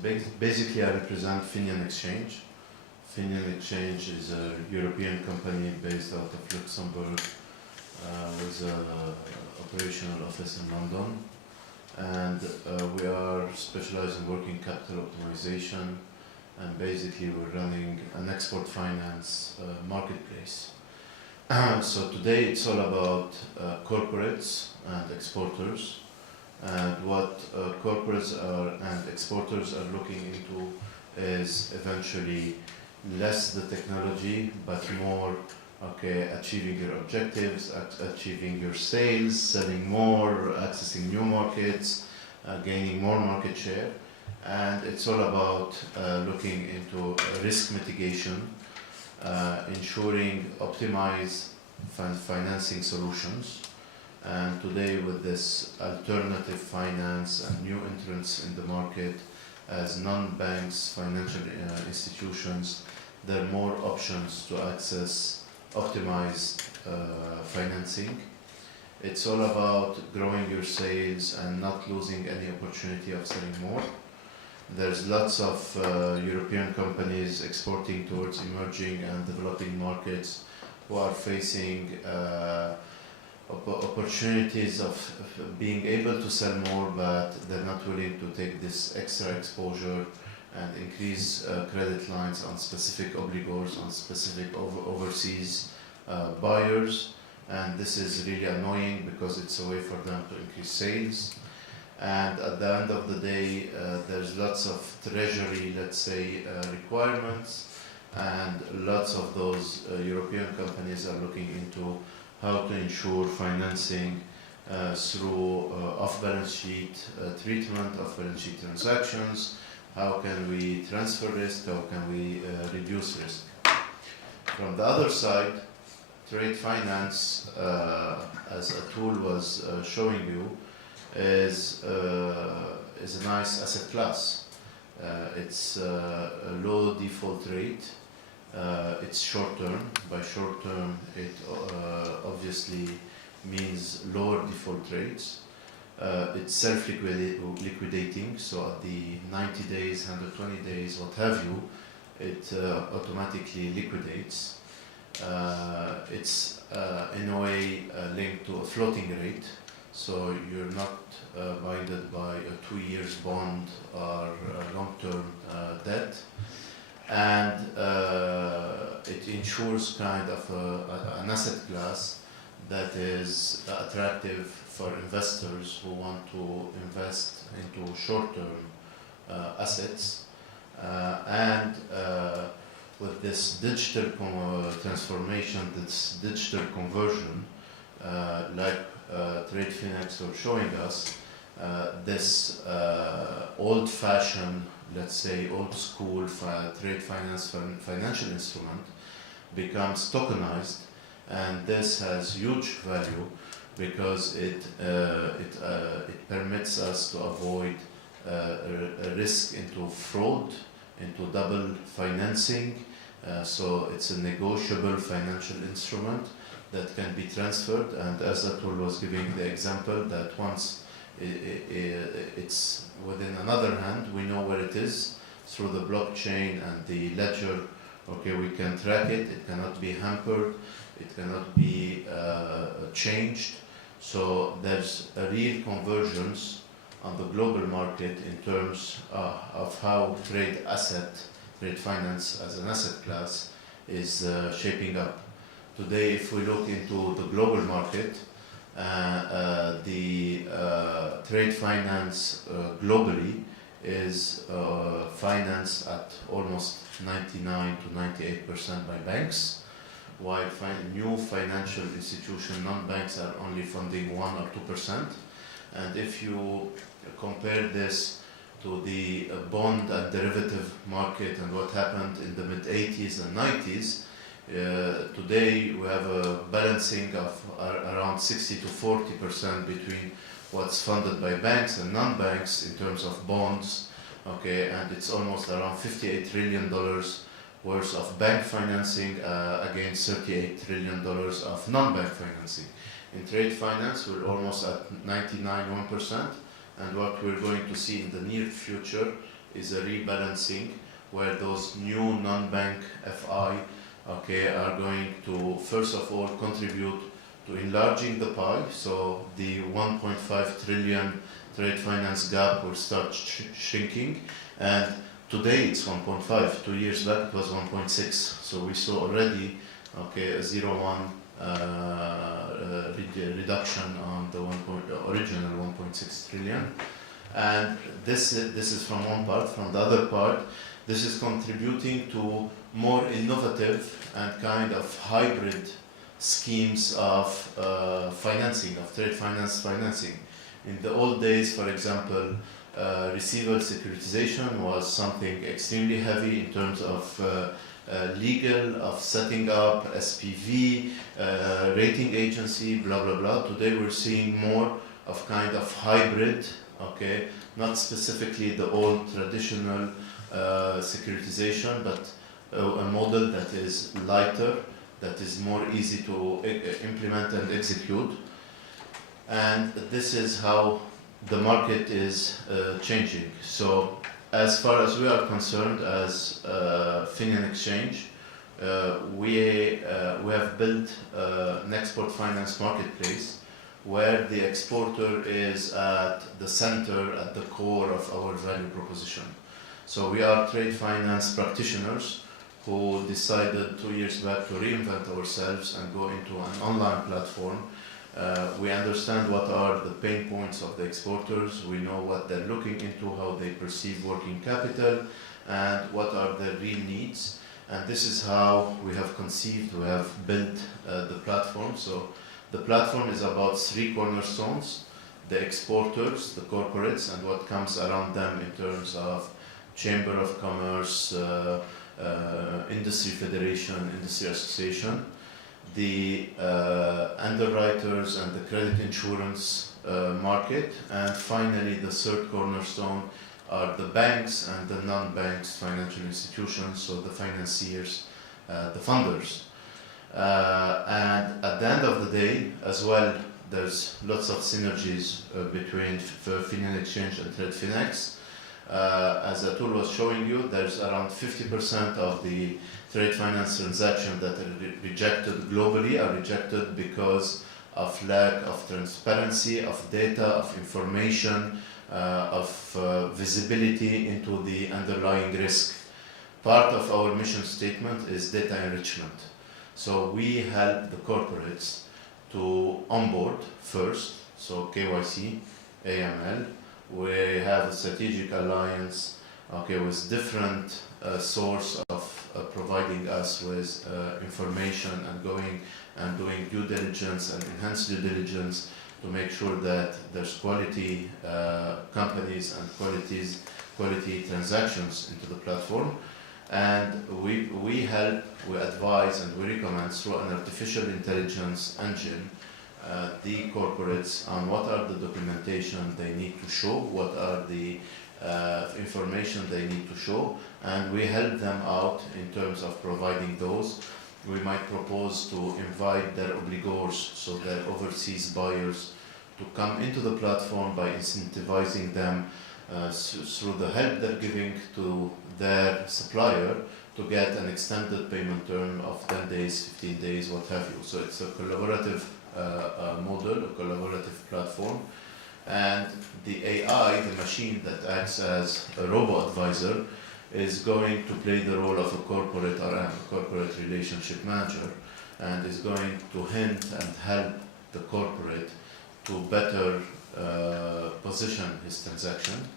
Basically, I represent Fineon Exchange. Fineon Exchange is a European company based out of Luxembourg with an operational office in London. And we are specialized in working capital optimization, and basically we're running an export finance marketplace. So today it's all about corporates and exporters, and what corporates and exporters are looking into is eventually less the technology but more achieving your objectives, achieving your sales, selling more, accessing new markets, gaining more market share. And it's all about looking into risk mitigation, ensuring optimized financing solutions. And today with this alternative finance and new entrants in the market as non-banks, financial institutions, there are more options to access optimized financing. It's all about growing your sales and not losing any opportunity of selling more. There's lots of European companies exporting towards emerging and developing markets who are facing opportunities of being able to sell more, but they're not willing to take this extra exposure and increase credit lines on specific obligors, on specific overseas buyers. And this is really annoying because it's a way for them to increase sales. And at the end of the day, there's lots of treasury, let's say, requirements, and lots of those European companies are looking into how to ensure financing through off-balance sheet treatment, off-balance sheet transactions. How can we transfer risk? How can we reduce risk? From the other side, TradeFinex, as a tool was showing you, is a nice asset class. It's a low default rate. It's short term. By short term, it obviously means lower default rates. It's self-liquidating, so at the 90 days, 120 days, what have you, it automatically liquidates. It's in a way linked to a floating rate, so you're not binded by a 2 years bond or long-term debt. And it ensures kind of an asset class that is attractive for investors who want to invest into short-term assets. And with this digital transformation, this digital conversion, like TradeFinex are showing us, this old-fashioned, let's say old-school trade finance financial instrument becomes tokenized, and this has huge value because it permits us to avoid a risk into fraud, into double financing. So it's a negotiable financial instrument that can be transferred, and as Atul was giving the example that once it's within another hand, we know where it is through the blockchain and the ledger. Okay, we can track it. It cannot be hampered. It cannot be changed. So there's a real convergence on the global market in terms of how trade finance as an asset class is shaping up. Today, if we look into the global market, the trade finance globally is financed at almost 99 to 98% by banks, while new financial institutions, non-banks, are only funding 1 or 2%. And if you compare this to the bond and derivative market and what happened in the mid-80s and 90s, today we have a balancing of around 60 to 40% between what's funded by banks and non-banks in terms of bonds. Okay, and it's almost around $58 trillion worth of bank financing against $38 trillion of non-bank financing. In trade finance, we're almost at 99%, and what we're going to see in the near future is a rebalancing where those new non-bank FI, okay, are going to first of all contribute to enlarging the pie. So the 1.5 trillion trade finance gap will start shrinking, and today it's 1.5. 2 years back it was 1.6. So we saw already, okay, a 0.1 reduction on the original 1.6 trillion. And this is from one part. From the other part, this is contributing to more innovative and kind of hybrid schemes of financing, of trade finance financing. In the old days, for example, receivable securitization was something extremely heavy in terms of legal, of setting up SPV, rating agency, blah, blah, blah. Today we're seeing more of kind of hybrid, okay, not specifically the old traditional securitization, but a model that is lighter, that is more easy to implement and execute. And this is how the market is changing. So as far as we are concerned as Fineon Exchange, we have built an export finance marketplace where the exporter is at the center, at the core of our value proposition. So we are trade finance practitioners who decided 2 years back to reinvent ourselves and go into an online platform. We understand what are the pain points of the exporters, we know what they're looking into, how they perceive working capital, and what are their real needs. And this is how we have conceived, we have built the platform. So the platform is about 3 cornerstones: the exporters, the corporates, and what comes around them in terms of Chamber of Commerce, Industry Federation, Industry Association, the underwriters and the credit insurance market, and finally the third cornerstone are the banks and the non-banks financial institutions, so the financiers, the funders. And at the end of the day, as well, there's lots of synergies between Fineon Exchange and TradeFinex. As Atul was showing you, there's around 50% of the trade finance transactions that are rejected globally are rejected because of lack of transparency, of data, of information, of visibility into the underlying risk. Part of our mission statement is data enrichment. So we help the corporates to onboard first, so KYC, AML. We have a strategic alliance, okay, with different source of providing us with information and going and doing due diligence and enhanced due diligence to make sure that there's quality companies and quality transactions into the platform. And we help, we advise, and we recommend through an artificial intelligence engine the corporates on what are the documentation they need to show, what are the information they need to show, and we help them out in terms of providing those. We might propose to invite their obligors, so their overseas buyers, to come into the platform by incentivizing them through the help they're giving to their supplier to get an extended payment term of 10 days, 15 days, what have you. So it's a collaborative model, a collaborative platform. And the AI, the machine that acts as a robo-advisor, is going to play the role of a corporate RM, a corporate relationship manager, and is going to hint and help the corporate to better position his transaction.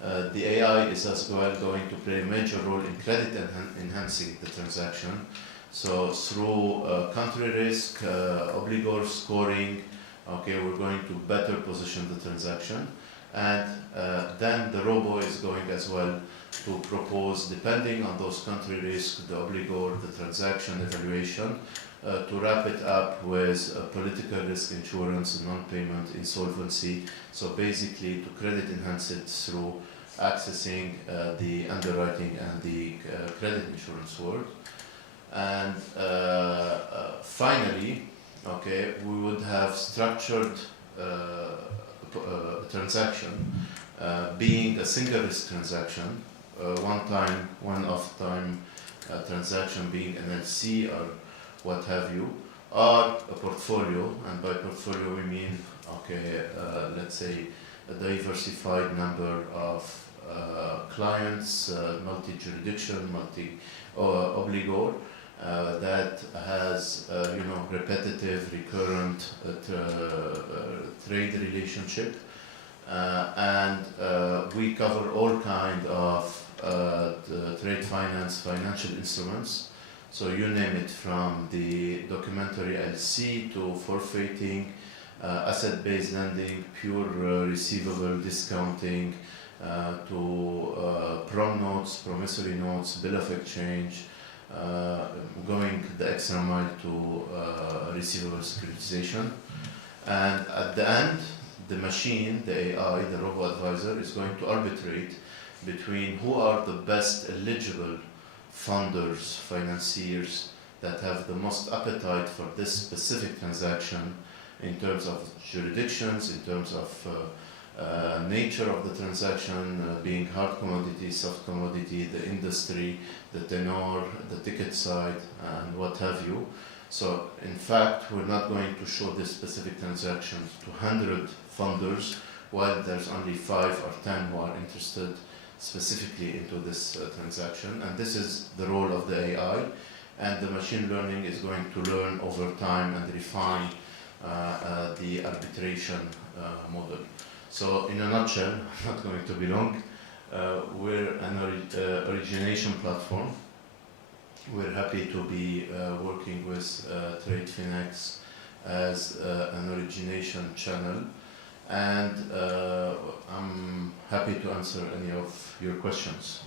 The AI is as well going to play a major role in credit enhancing the transaction. So through country risk, obligor scoring, okay, we're going to better position the transaction. And then the robo is going as well to propose, depending on those country risk, the obligor, the transaction evaluation, to wrap it up with political risk insurance, non-payment, insolvency. So basically to credit enhance it through accessing the underwriting and the credit insurance world. And finally, okay, we would have structured transaction being a single risk transaction, one-off time transaction being an LC or what have you, or a portfolio, and by portfolio we mean, let's say a diversified number of clients, multi-jurisdiction, multi-obligor, that has repetitive, recurrent trade relationship, and we cover all kind of trade finance financial instruments. So you name it, from the documentary LC to forfeiting, asset-based lending, pure receivable discounting, to prom notes, promissory notes, bill of exchange, going the extra mile to receivable securitization. And at the end, the machine, the AI, the robo-advisor, is going to arbitrate between who are the best eligible funders, financiers that have the most appetite for this specific transaction in terms of jurisdictions, in terms of nature of the transaction, being hard commodity, soft commodity, the industry, the tenor, the ticket side, and what have you. So in fact, we're not going to show this specific transaction to 100 funders, while there's only 5 or 10 who are interested specifically into this transaction. And this is the role of the AI, and the machine learning is going to learn over time and refine the arbitration model. So in a nutshell, I'm not going to be long, we're an origination platform. We're happy to be working with TradeFinex as an origination channel, and I'm happy to answer any of your questions.